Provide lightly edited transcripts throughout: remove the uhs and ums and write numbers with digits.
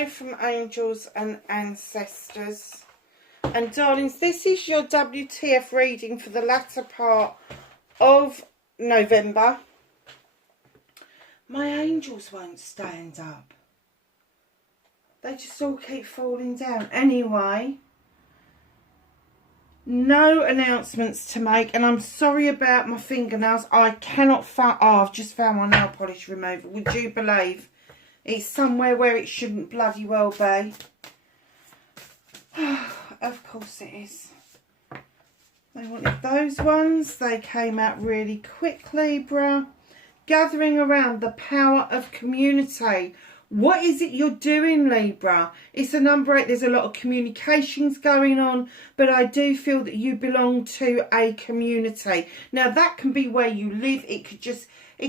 both from angels and ancestors. And darlings, this is your WTF reading for the latter part of November. My angels won't stand up. They just all keep falling down. Anyway, no announcements to make. And I'm sorry about my fingernails. I cannot find... Oh, I've just found my nail polish remover. Would you believe? It's somewhere where it shouldn't bloody well be. Of course it is. They wanted those ones. They came out really quick, Libra. Gathering around the power of community. What is it you're doing, Libra? It's a number 8. There's a lot of communications going on, but I do feel that you belong to a community. Now, that can be where you live. It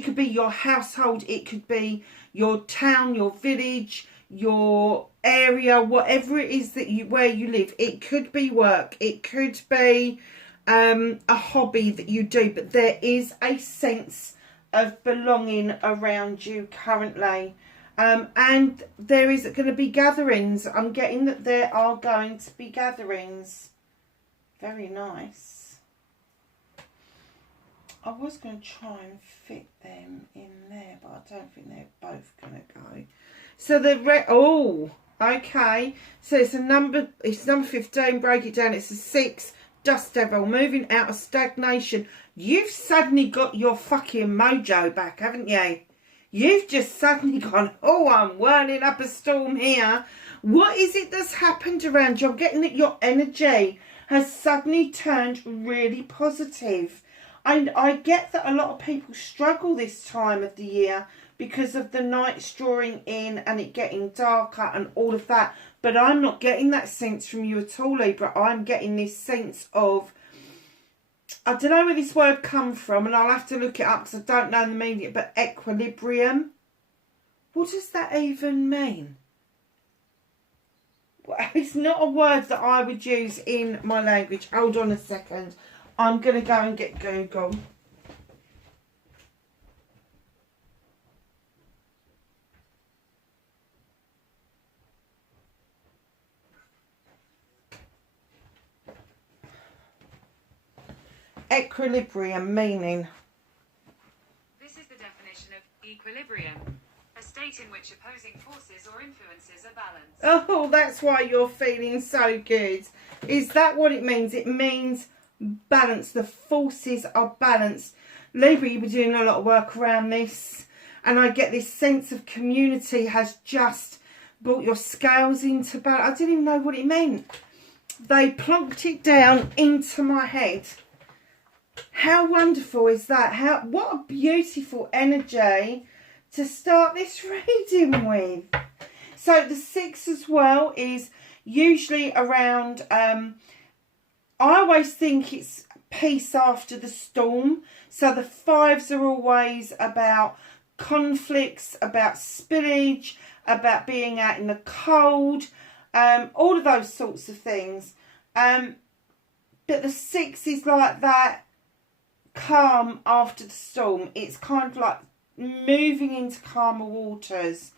could be your household. It could be your town, your village, your area, whatever it is that where you live. It could be work. It could be a hobby that you do, but there is a sense of belonging around you currently. And there is going to be gatherings. I'm getting that there are going to be gatherings. Very nice. I was going to try and fit them in there, but I don't think they're both going to go. So the oh, okay. So it's number 15. Break it down. It's a 6. Dust Devil, moving out of stagnation. You've suddenly got your fucking mojo back, haven't you? You've just suddenly gone, oh, I'm whirling up a storm here. What is it that's happened around you? I'm getting that your energy has suddenly turned really positive. And I get that a lot of people struggle this time of the year because of the nights drawing in and it getting darker and all of that. But I'm not getting that sense from you at all, Libra. I'm getting this sense of, I don't know where this word comes from, and I'll have to look it up because I don't know the meaning, but equilibrium. What does that even mean? Well, it's not a word that I would use in my language. Hold on a second. I'm going to go and get Google. Equilibrium meaning. This is the definition of equilibrium. A state in which opposing forces or influences are balanced. Oh, that's why you're feeling so good. Is that what it means? It means balance. The forces are balanced. Libra, you've been doing a lot of work around this. And I get this sense of community has just brought your scales into balance. I didn't even know what it meant. They plonked it down into my head. How wonderful is that? What a beautiful energy to start this reading with. So the 6 as well is usually around, I always think it's peace after the storm. So the 5s are always about conflicts, about spillage, about being out in the cold, all of those sorts of things. But the 6 is like that calm after the storm. It's kind of like moving into calmer waters,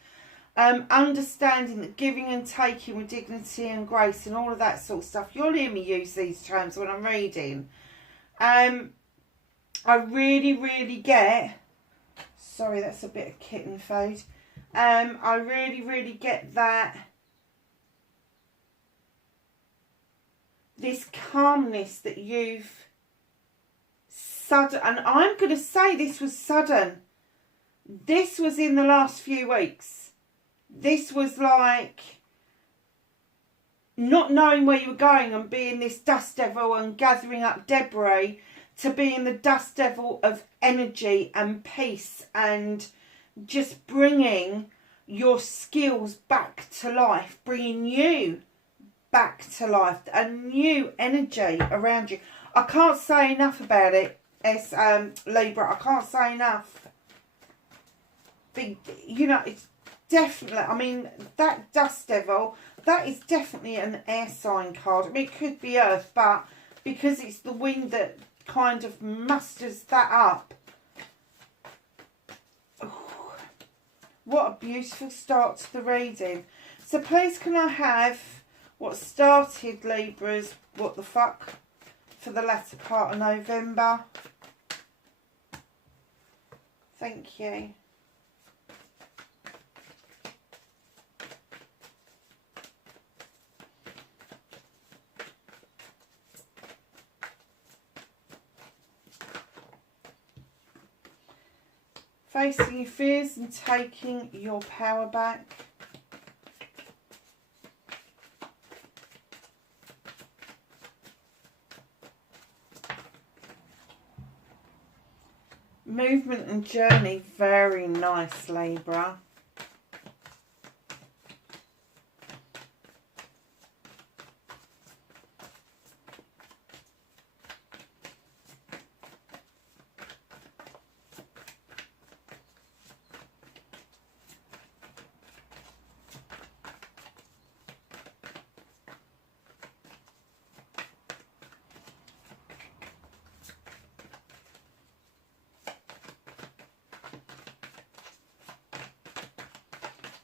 understanding that giving and taking with dignity and grace and all of that sort of stuff. You'll hear me use these terms when I'm reading. I really get, sorry, that's a bit of kitten food. I really get that this calmness that you've sudden, and I'm going to say this was sudden. This was in the last few weeks. This was like not knowing where you were going and being this dust devil and gathering up debris to being the dust devil of energy and peace and just bringing your skills back to life, bringing you back to life, a new energy around you. I can't say enough about it. It's Libra. I can't say enough. You know, it's definitely, I mean, that dust devil, that is definitely an air sign card. I mean, it could be earth, but because it's the wind that kind of musters that up. Ooh, what a beautiful start to the reading. So please can I have what started Libra's what the fuck for the latter part of November? Thank you. Facing your fears and taking your power back. Movement and journey, very nice, Libra.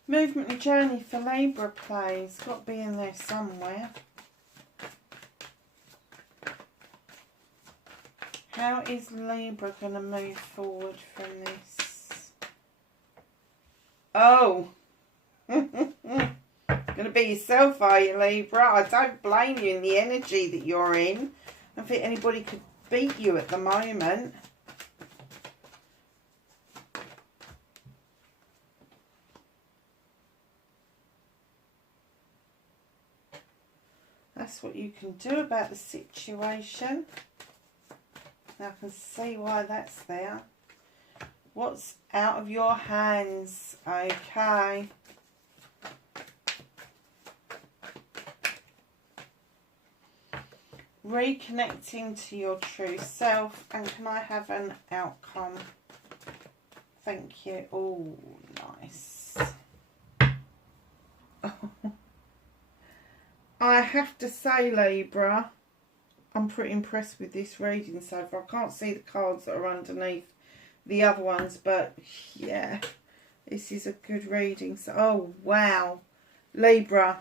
Movement and journey for Libra, please. Got to be in there somewhere. How is Libra going to move forward from this? Oh! Going to be yourself, are you, Libra? I don't blame you in the energy that you're in. I don't think anybody could beat you at the moment. That's what you can do about the situation. Now I can see why that's there. What's out of your hands? Okay. Reconnecting to your true self. And can I have an outcome? Thank you. Oh, nice. I have to say, Libra, I'm pretty impressed with this reading so far. I can't see the cards that are underneath the other ones, but yeah, this is a good reading. So, oh, wow. Libra,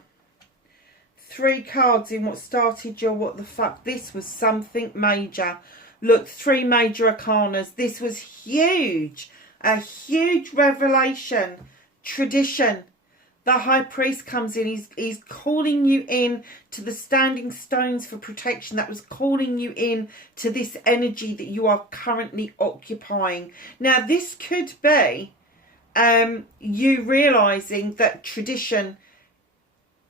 3 cards in what started your what the fuck. This was something major. Look, 3 major arcanas. This was huge. A huge revelation. Tradition. The High Priest comes in. He's calling you in to the standing stones for protection. That was calling you in to this energy that you are currently occupying. Now, this could be you realising that tradition,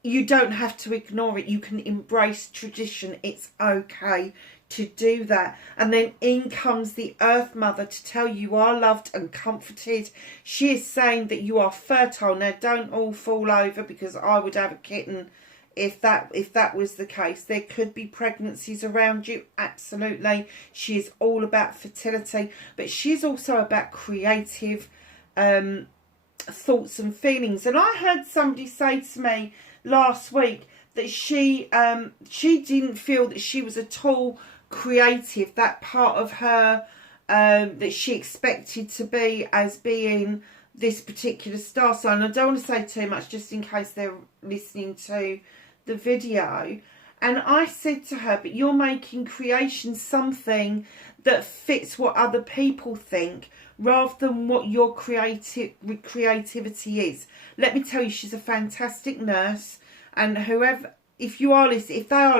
you don't have to ignore it. You can embrace tradition. It's okay to do that. And then in comes the Earth Mother to tell you are loved and comforted. She is saying that you are fertile. Now don't all fall over, because I would have a kitten if that was the case. There could be pregnancies around you, absolutely. She is all about fertility, but she's also about creative thoughts and feelings. And I heard somebody say to me last week that she didn't feel that she was at all creative, that part of her that she expected to be as being this particular star sign. I don't want to say too much just in case they're listening to the video. And I said to her, but you're making creation something that fits what other people think rather than what your creativity is. Let me tell you, she's a fantastic nurse, and whoever, if they are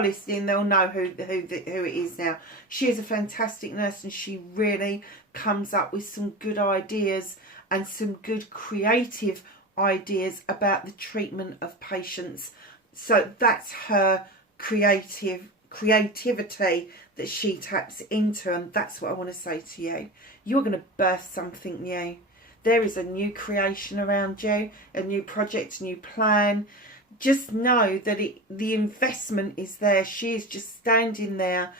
listening, they'll know who it is now. She is a fantastic nurse, and she really comes up with some good ideas and some good creative ideas about the treatment of patients. So that's her creativity that she taps into, and that's what I want to say to you. You're going to birth something new. There is a new creation around you, a new project, a new plan. Just know that the investment is there. She is just standing there,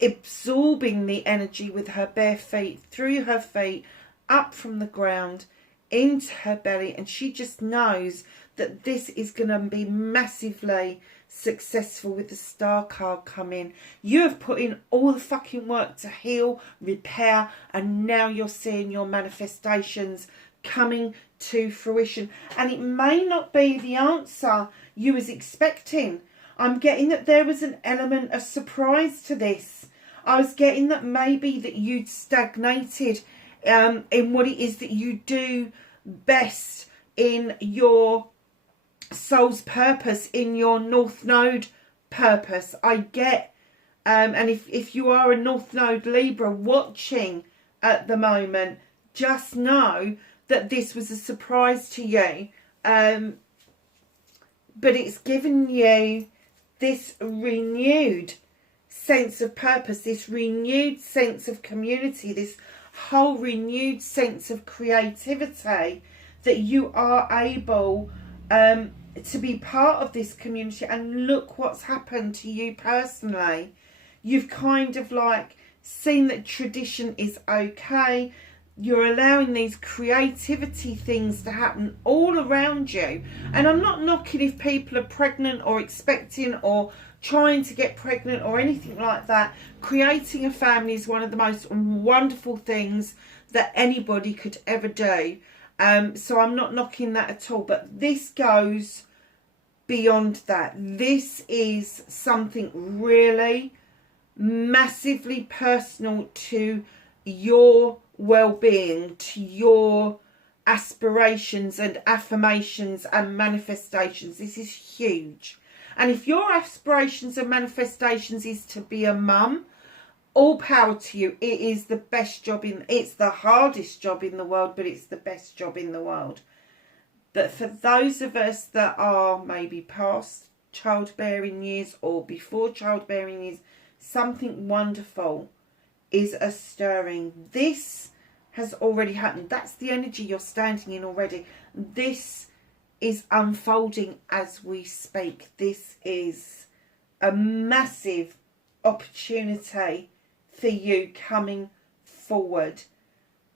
absorbing the energy with her bare feet, through her feet, up from the ground, into her belly. And she just knows that this is going to be massively successful with the Star card coming. You have put in all the fucking work to heal, repair, and now you're seeing your manifestations coming to fruition. And it may not be the answer you was expecting. I'm getting that there was an element of surprise to this. I was getting that maybe that you'd stagnated in what it is that you do best in your soul's purpose, in your North Node purpose. I get, and if you are a North Node Libra watching at the moment, just know that this was a surprise to you. But it's given you this renewed sense of purpose, this renewed sense of community, this whole renewed sense of creativity, that you are able to be part of this community. And look what's happened to you personally. You've kind of like seen that tradition is okay. You're allowing these creativity things to happen all around you. And I'm not knocking if people are pregnant or expecting or trying to get pregnant or anything like that. Creating a family is one of the most wonderful things that anybody could ever do. So I'm not knocking that at all. But this goes beyond that. This is something really massively personal to your well-being, to your aspirations and affirmations and manifestations. This is huge. And if your aspirations and manifestations is to be a mum, all power to you. It is the best job it's the hardest job in the world, but it's the best job in the world. But for those of us that are maybe past childbearing years or before childbearing years, something wonderful is a stirring. This has already happened. That's the energy you're standing in already. This is unfolding as we speak. This is a massive opportunity for you coming forward.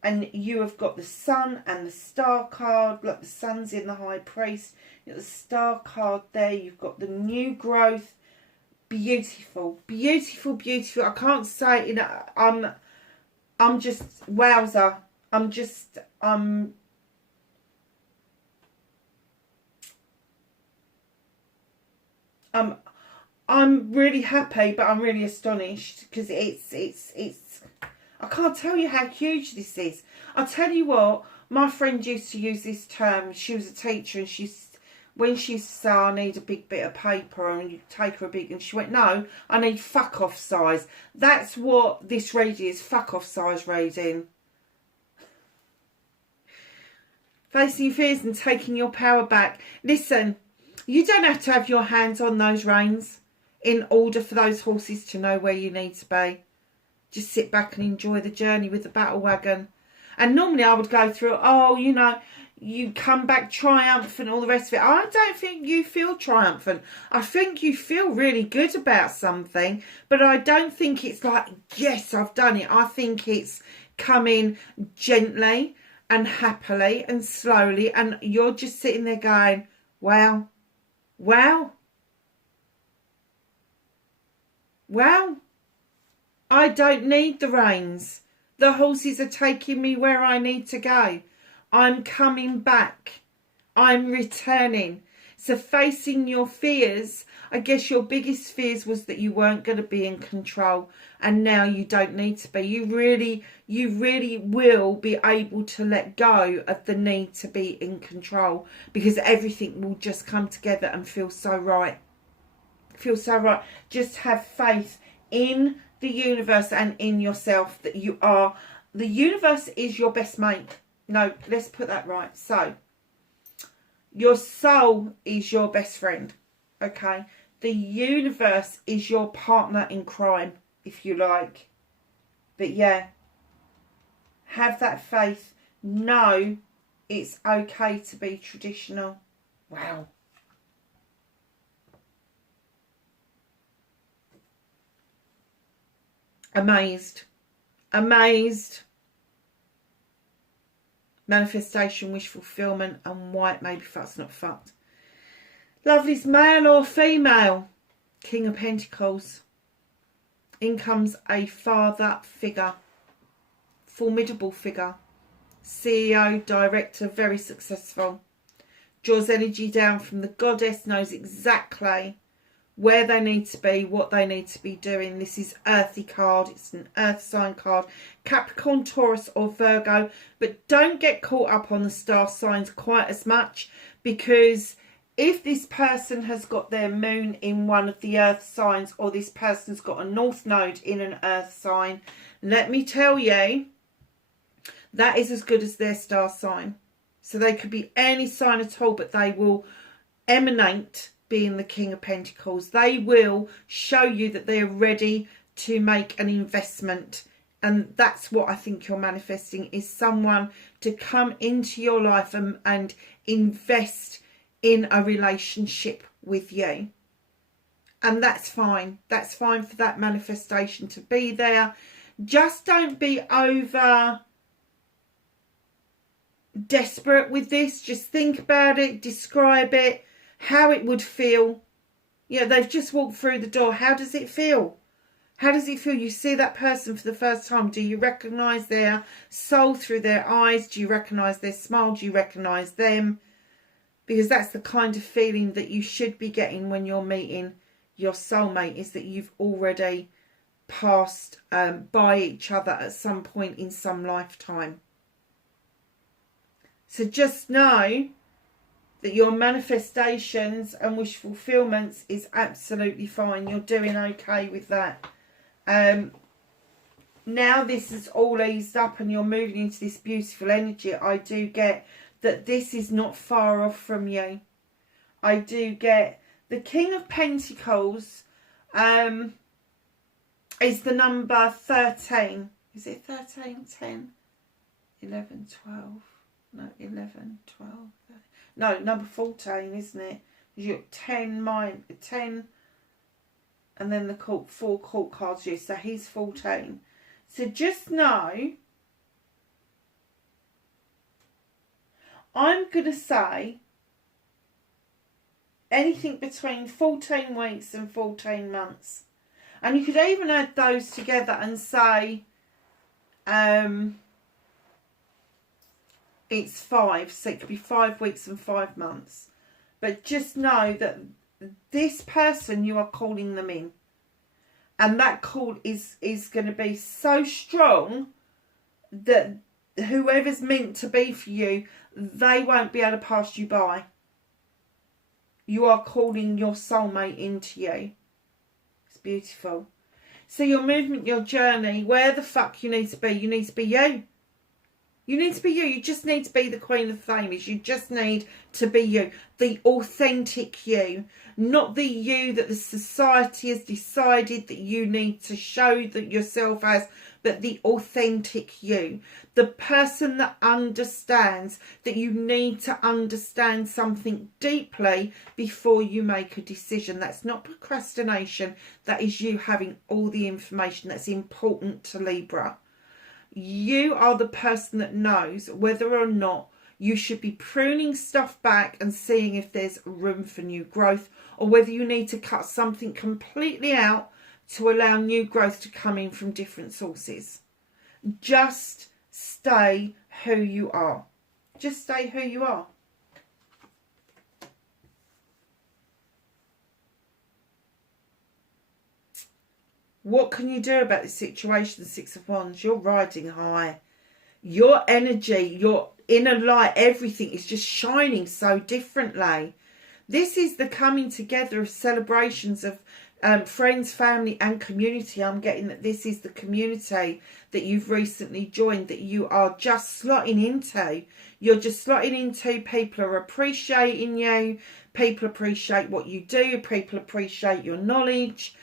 And you have got the Sun and the Star card. Look, the Sun's in the High Priest. You've got the Star card there. You've got the new growth. Beautiful, beautiful, beautiful. I can't say, you know, I'm just, wowzer. I'm really happy, but I'm really astonished because it's, I can't tell you how huge this is. I'll tell you what, my friend used to use this term. She was a teacher, and when she said, I need a big bit of paper, and you take her a big, and she went, no, I need fuck off size. That's what this reading is, fuck off size reading. Facing your fears and taking your power back. Listen, you don't have to have your hands on those reins in order for those horses to know where you need to be. Just sit back and enjoy the journey with the battle wagon. And normally I would go through, oh, you know, you come back triumphant, all the rest of it. I don't think you feel triumphant. I think you feel really good about something, but I don't think it's like, yes, I've done it. I think it's coming gently and happily and slowly, and you're just sitting there going, wow, wow, wow. I don't need the reins. The horses are taking me where I need to go. I'm coming back. I'm returning. So facing your fears, I guess your biggest fears was that you weren't going to be in control, and now you don't need to be. You really will be able to let go of the need to be in control, because everything will just come together and feel so right. Feel so right. Just have faith in the universe and in yourself that you are. The universe is your best mate. No, let's put that right. So, your soul is your best friend, okay? The universe is your partner in crime, if you like. But yeah, have that faith. Know it's okay to be traditional. Wow. Amazed. Amazed. Manifestation, wish fulfillment, and white, maybe fuck's not fucked. Lovely's male or female. King of Pentacles. In comes a father figure. Formidable figure. CEO, director, very successful. Draws energy down from the goddess, knows exactly where they need to be, what they need to be doing. This is earthy card. It's an earth sign card. Capricorn, Taurus or Virgo. But don't get caught up on the star signs quite as much, because if this person has got their moon in one of the earth signs, or this person's got a north node in an earth sign, let me tell you, that is as good as their star sign. So they could be any sign at all, but they will emanate being the King of Pentacles. They will show you that they are ready to make an investment. And that's what I think you're manifesting, is someone to come into your life and invest in a relationship with you. And that's fine. That's fine for that manifestation to be there. Just don't be over desperate with this. Just think about it, describe it, how it would feel. You know, they've just walked through the door. How does it feel? How does it feel? You see that person for the first time. Do you recognise their soul through their eyes? Do you recognise their smile? Do you recognise them? Because that's the kind of feeling that you should be getting when you're meeting your soulmate, is that you've already passed by each other at some point in some lifetime. So just know that your manifestations and wish fulfillments is absolutely fine. You're doing okay with that. Now this is all eased up and you're moving into this beautiful energy, I do get that this is not far off from you. I do get the King of Pentacles is the number 13. Is it 13, 10, 11, 12? No, 11, 12, 13. No, number 14, isn't it? You've got 10, and then the court, 4 court cards here. So he's 14. So just know, I'm going to say anything between 14 weeks and 14 months. And you could even add those together and say it's 5. So it could be 5 weeks and 5 months. But just know that this person, you are calling them in. And that call is going to be so strong that whoever's meant to be for you, they won't be able to pass you by. You are calling your soulmate into you. It's beautiful. So your movement, your journey, where the fuck you need to be. You need to be you. You need to be you. You just need to be the Queen of Famous. You just need to be you. The authentic you. Not the you that the society has decided that you need to show that yourself as, but the authentic you. The person that understands that you need to understand something deeply before you make a decision. That's not procrastination. That is you having all the information that's important to Libra. You are the person that knows whether or not you should be pruning stuff back and seeing if there's room for new growth, or whether you need to cut something completely out to allow new growth to come in from different sources. Just stay who you are. Just stay who you are. What can you do about this situation? 6 of Wands. You're riding high. Your energy, your inner light, everything is just shining so differently. This is the coming together of celebrations of friends, family and community. I'm getting that this is the community that you've recently joined, that you are just slotting into. You're just slotting into. People are appreciating you. People appreciate what you do. People appreciate your knowledge.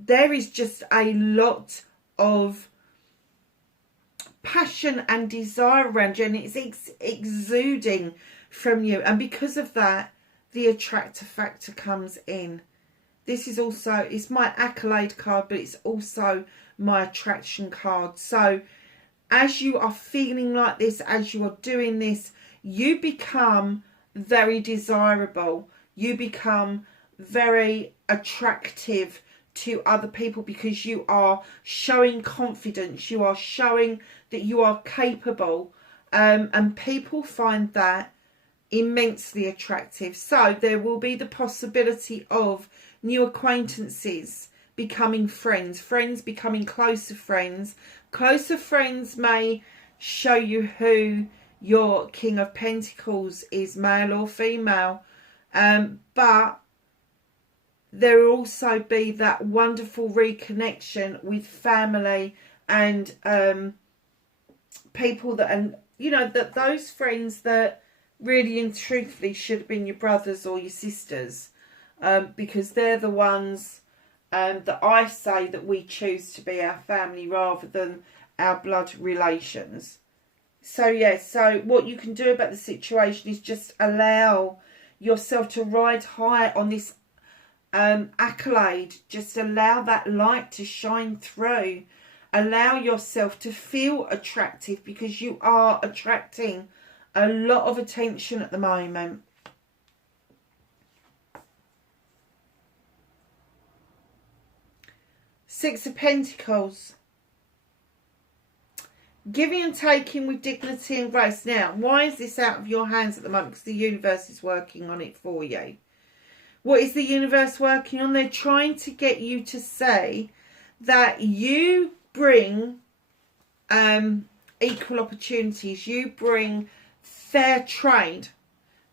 There is just a lot of passion and desire around you, and it's exuding from you. And because of that, the attractor factor comes in. This is also, it's my accolade card, but it's also my attraction card. So as you are feeling like this, as you are doing this, you become very desirable. You become very attractive to other people because you are showing confidence. You are showing that you are capable And people find that immensely attractive. So there will be the possibility of new acquaintances becoming friends, friends becoming closer friends. Closer friends may show you who your King of Pentacles is, male or female, but there will also be that wonderful reconnection with family and people that, and you know, that those friends that really and truthfully should have been your brothers or your sisters, because they're the ones that I say that we choose to be our family rather than our blood relations. So yeah, so what you can do about the situation is just allow yourself to ride high on this accolade. Just allow that light to shine through. Allow yourself to feel attractive, because you are attracting a lot of attention at the moment. Six of Pentacles. Giving and taking with dignity and grace. Now, why is this out of your hands at the moment? Because the universe is working on it for you. What is the universe working on? They're trying to get you to say that you bring equal opportunities. You bring fair trade.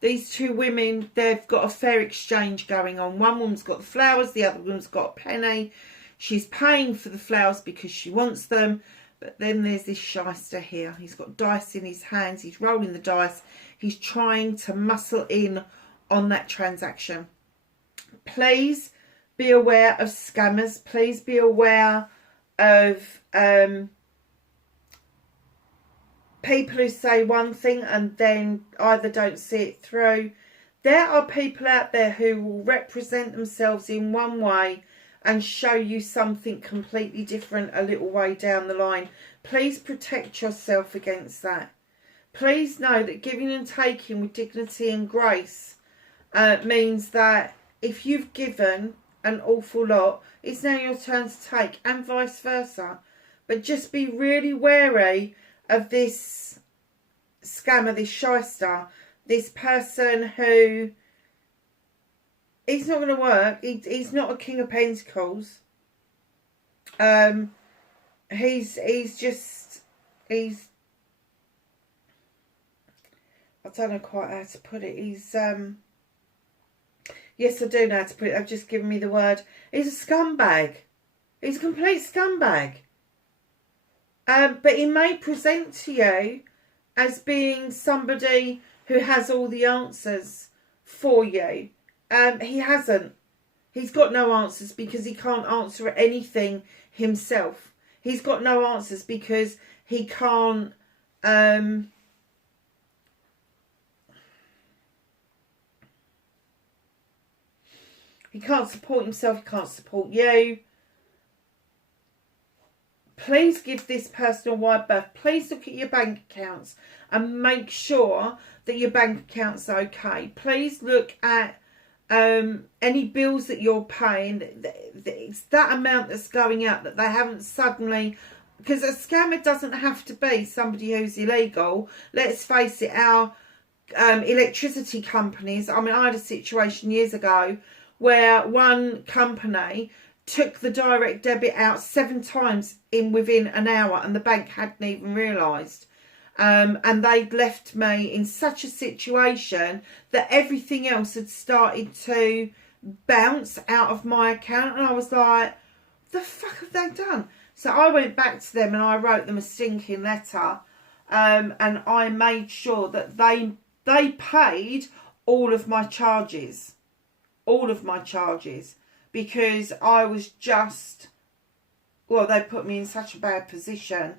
These two women, they've got a fair exchange going on. One woman's got the flowers, the other woman's got a penny. She's paying for the flowers because she wants them. But then there's this shyster here. He's got dice in his hands. He's rolling the dice. He's trying to muscle in on that transaction. Please be aware of scammers. Please be aware of people who say one thing and then either don't see it through. There are people out there who will represent themselves in one way and show you something completely different a little way down the line. Please protect yourself against that. Please know that giving and taking with dignity and grace means that if you've given an awful lot, it's now your turn to take, and vice versa. But just be really wary of this scammer, this shyster, this person who, he's not going to work. He's not a King of Pentacles. He's I don't know quite how to put it. He's yes, I do know how to put it. I've just given me the word. He's a scumbag. He's a complete scumbag. But he may present to you as being somebody who has all the answers for you. He hasn't. He's got no answers because he can't answer anything himself. He's got no answers because he can't support himself. He can't support you. Please give this person a wide berth. Please look at your bank accounts and make sure that your bank account's okay. Please look at any bills that you're paying. It's that amount that's going out that they haven't suddenly... Because a scammer doesn't have to be somebody who's illegal. Let's face it, our electricity companies... I mean, I had a situation years ago where one company took the direct debit out 7 times within an hour, and the bank hadn't even realised. And they'd left me in such a situation that everything else had started to bounce out of my account, and I was like, what the fuck have they done? So I went back to them and I wrote them a stinking letter, and I made sure that they paid all of my charges. All of my charges. Because I was just... Well, they put me in such a bad position.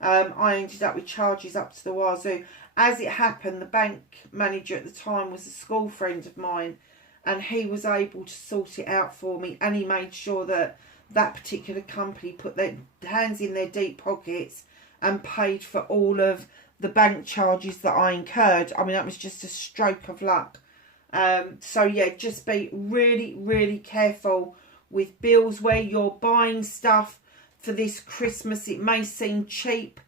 I ended up with charges up to the wazoo. As it happened, the bank manager at the time was a school friend of mine, and he was able to sort it out for me, and he made sure that that particular company put their hands in their deep pockets and paid for all of the bank charges that I incurred. I mean, that was just a stroke of luck. So yeah, just be really, really careful with bills where you're buying stuff for this Christmas. It may seem cheap,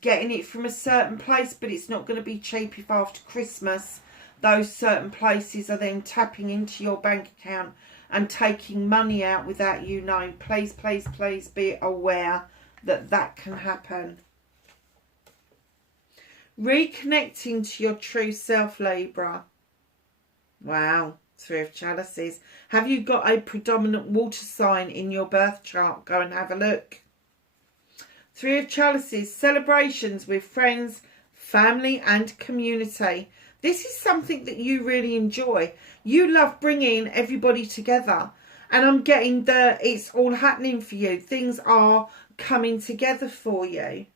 getting it from a certain place, but it's not going to be cheap if after Christmas those certain places are then tapping into your bank account and taking money out without you knowing. Please, please, please be aware that that can happen. Reconnecting to your true self, Libra. Wow, Three of Chalices. Have you got a predominant water sign in your birth chart? Go and have a look. Three of Chalices, celebrations with friends, family and community. This is something that you really enjoy. You love bringing everybody together. And I'm getting that it's all happening for you. Things are coming together for you.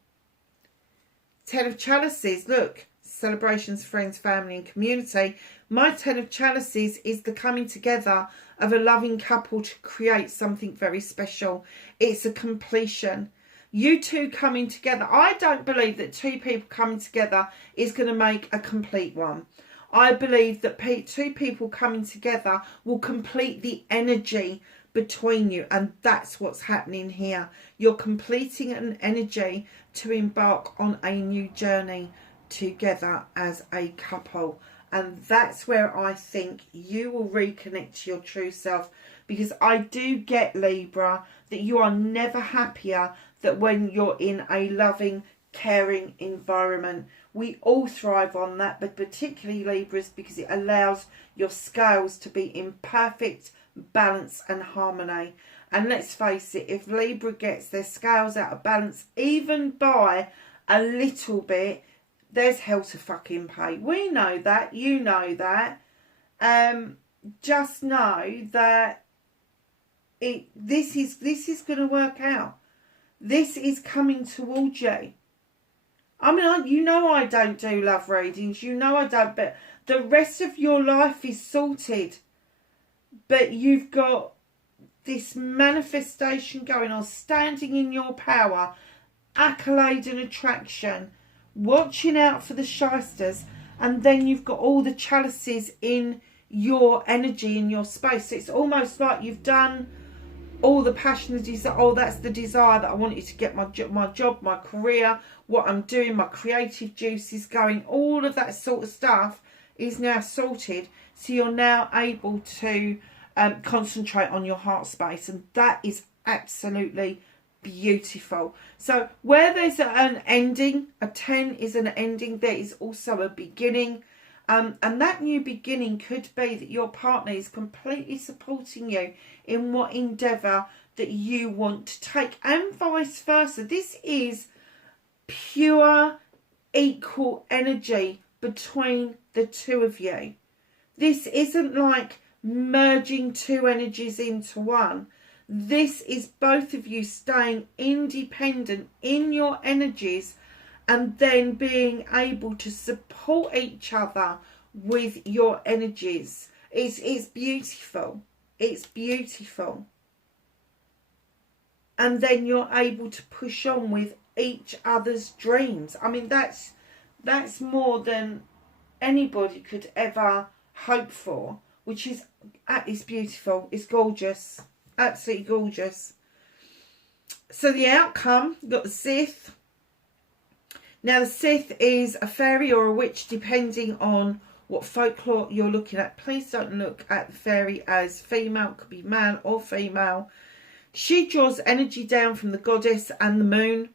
Ten of Chalices, look. Celebrations, friends, family and community. My Ten of Chalices is the coming together of a loving couple to create something very special. It's a completion. You two coming together. I don't believe that two people coming together is going to make a complete one. I believe that two people coming together will complete the energy between you, and that's what's happening here. You're completing an energy to embark on a new journey together as a couple, and that's where I think you will reconnect to your true self, because I do get, Libra, that you are never happier than when you're in a loving, caring environment. We all thrive on that, but particularly Libras, because it allows your scales to be in perfect balance and harmony. And let's face it, if Libra gets their scales out of balance even by a little bit, there's hell to fucking pay. We know that, you know that. Just know that this is going to work out. This is coming towards you. I mean, you know I don't do love readings. You know I don't. But the rest of your life is sorted. But you've got this manifestation going on. Standing in your power. Accolade and attraction. Watching out for the shysters. And then you've got all the chalices in your energy, in your space. So it's almost like you've done all the passion, the desire. Oh, that's the desire that I want you to get my job, my career, what I'm doing, my creative juices going. All of that sort of stuff is now sorted. So you're now able to concentrate on your heart space. And that is absolutely beautiful. So where there's an ending, a 10 is an ending, there is also a beginning. And that new beginning could be that your partner is completely supporting you in what endeavour that you want to take, and vice versa. This is pure equal energy between the two of you. This isn't like merging two energies into one. This is both of you staying independent in your energies and then being able to support each other with your energies. It's beautiful. It's beautiful. And then you're able to push on with each other's dreams. I mean, that's more than anybody could ever hope for, which is, it's beautiful. It's gorgeous. Absolutely gorgeous. So the outcome, you've got the Sith. Now the Sith is a fairy or a witch, depending on what folklore you're looking at. Please don't look at the fairy as female. It could be male or female. She draws energy down from the goddess and the moon.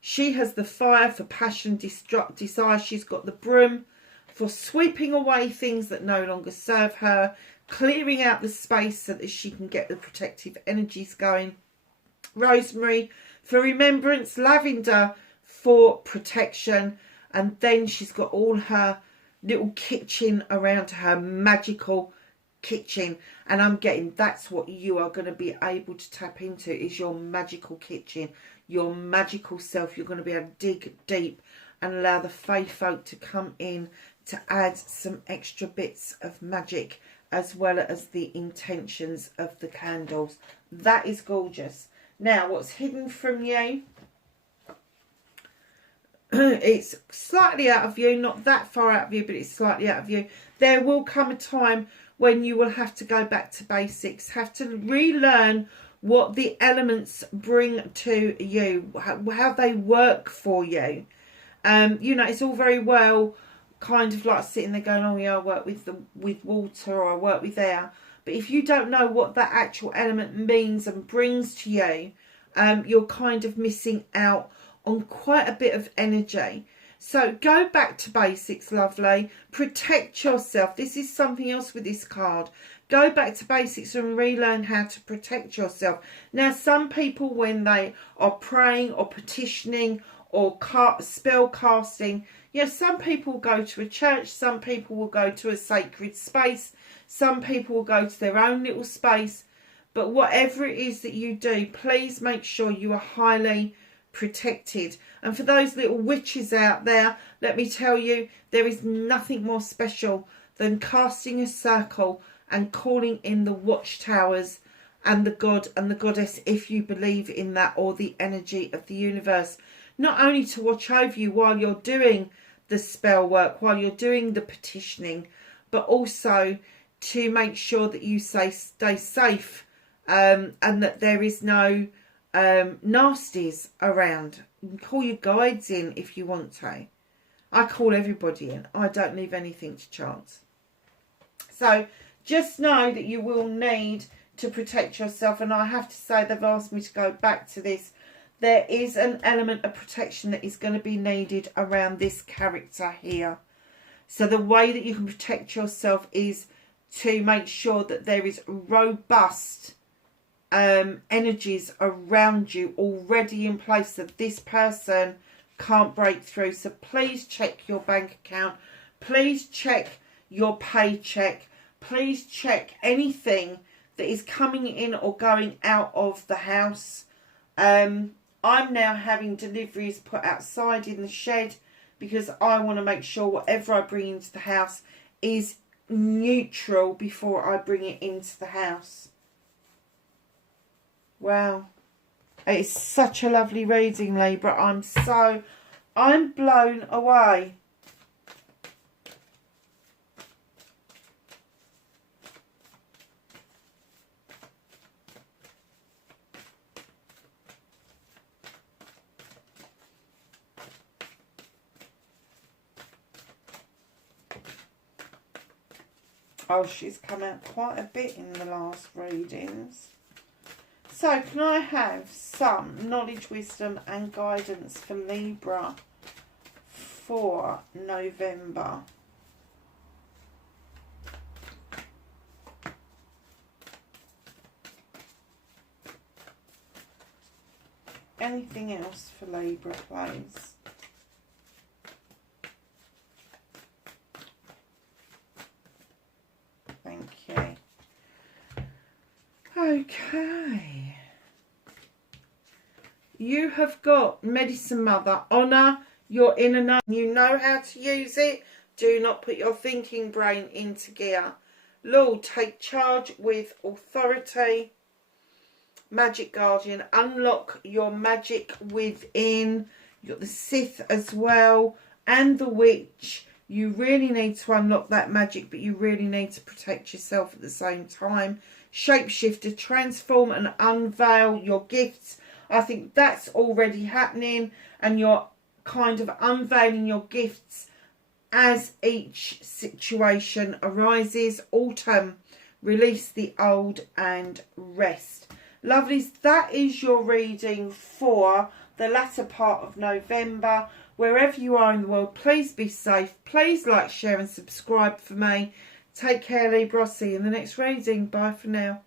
She has the fire for passion, desire. She's got the broom for sweeping away things that no longer serve her, clearing out the space so that she can get the protective energies going. Rosemary for remembrance, lavender for protection, and then she's got all her little kitchen around her, magical kitchen. And I'm getting that's what you are going to be able to tap into, is your magical kitchen, your magical self. You're going to be able to dig deep and allow the fae folk to come in to add some extra bits of magic, as well as the intentions of the candles. That is gorgeous. Now, what's hidden from you? It's slightly out of view, not that far out of view, but it's slightly out of view. There will come a time when you will have to go back to basics, have to relearn what the elements bring to you, how they work for you. You know, it's all very well kind of like sitting there going, oh yeah, I work with water, or I work with air. But if you don't know what that actual element means and brings to you, you're kind of missing out on quite a bit of energy. So go back to basics, lovely. Protect yourself. This is something else with this card. Go back to basics and relearn how to protect yourself. Now, some people, when they are praying or petitioning or spell casting, you know, some people go to a church, some people will go to a sacred space, some people will go to their own little space. But whatever it is that you do, please make sure you are highly protected. And for those little witches out there, let me tell you, there is nothing more special than casting a circle and calling in the watchtowers and the god and the goddess, if you believe in that, or the energy of the universe, not only to watch over you while you're doing the spell work, while you're doing the petitioning, but also to make sure that you stay safe, and that there is no nasties around. You can call your guides in if you want to. I call everybody in. I don't leave anything to chance. So just know that you will need to protect yourself. And I have to say, they've asked me to go back to this. There is an element of protection that is going to be needed around this character here. So the way that you can protect yourself is to make sure that there is robust energies around you already in place, that this person can't break through. So please check your bank account. Please check your paycheck. Please check anything that is coming in or going out of the house. I'm now having deliveries put outside in the shed because I want to make sure whatever I bring into the house is neutral before I bring it into the house. Wow. It's such a lovely reading, Libra. I'm blown away. Oh, she's come out quite a bit in the last readings. So, can I have some knowledge, wisdom and guidance for Libra for November? Anything else for Libra, please? Thank you. Okay. You have got Medicine Mother. Honour your inner knowing. You know how to use it. Do not put your thinking brain into gear. Lord, take charge with authority. Magic Guardian. Unlock your magic within. You've got the Sith as well. And the Witch. You really need to unlock that magic, but you really need to protect yourself at the same time. Shapeshifter, transform and unveil your gifts. I think that's already happening, and you're kind of unveiling your gifts as each situation arises. Autumn, release the old and rest. Lovelies, that is your reading for the latter part of November. Wherever you are in the world, please be safe. Please like, share and subscribe for me. Take care, Libra. See you in the next reading. Bye for now.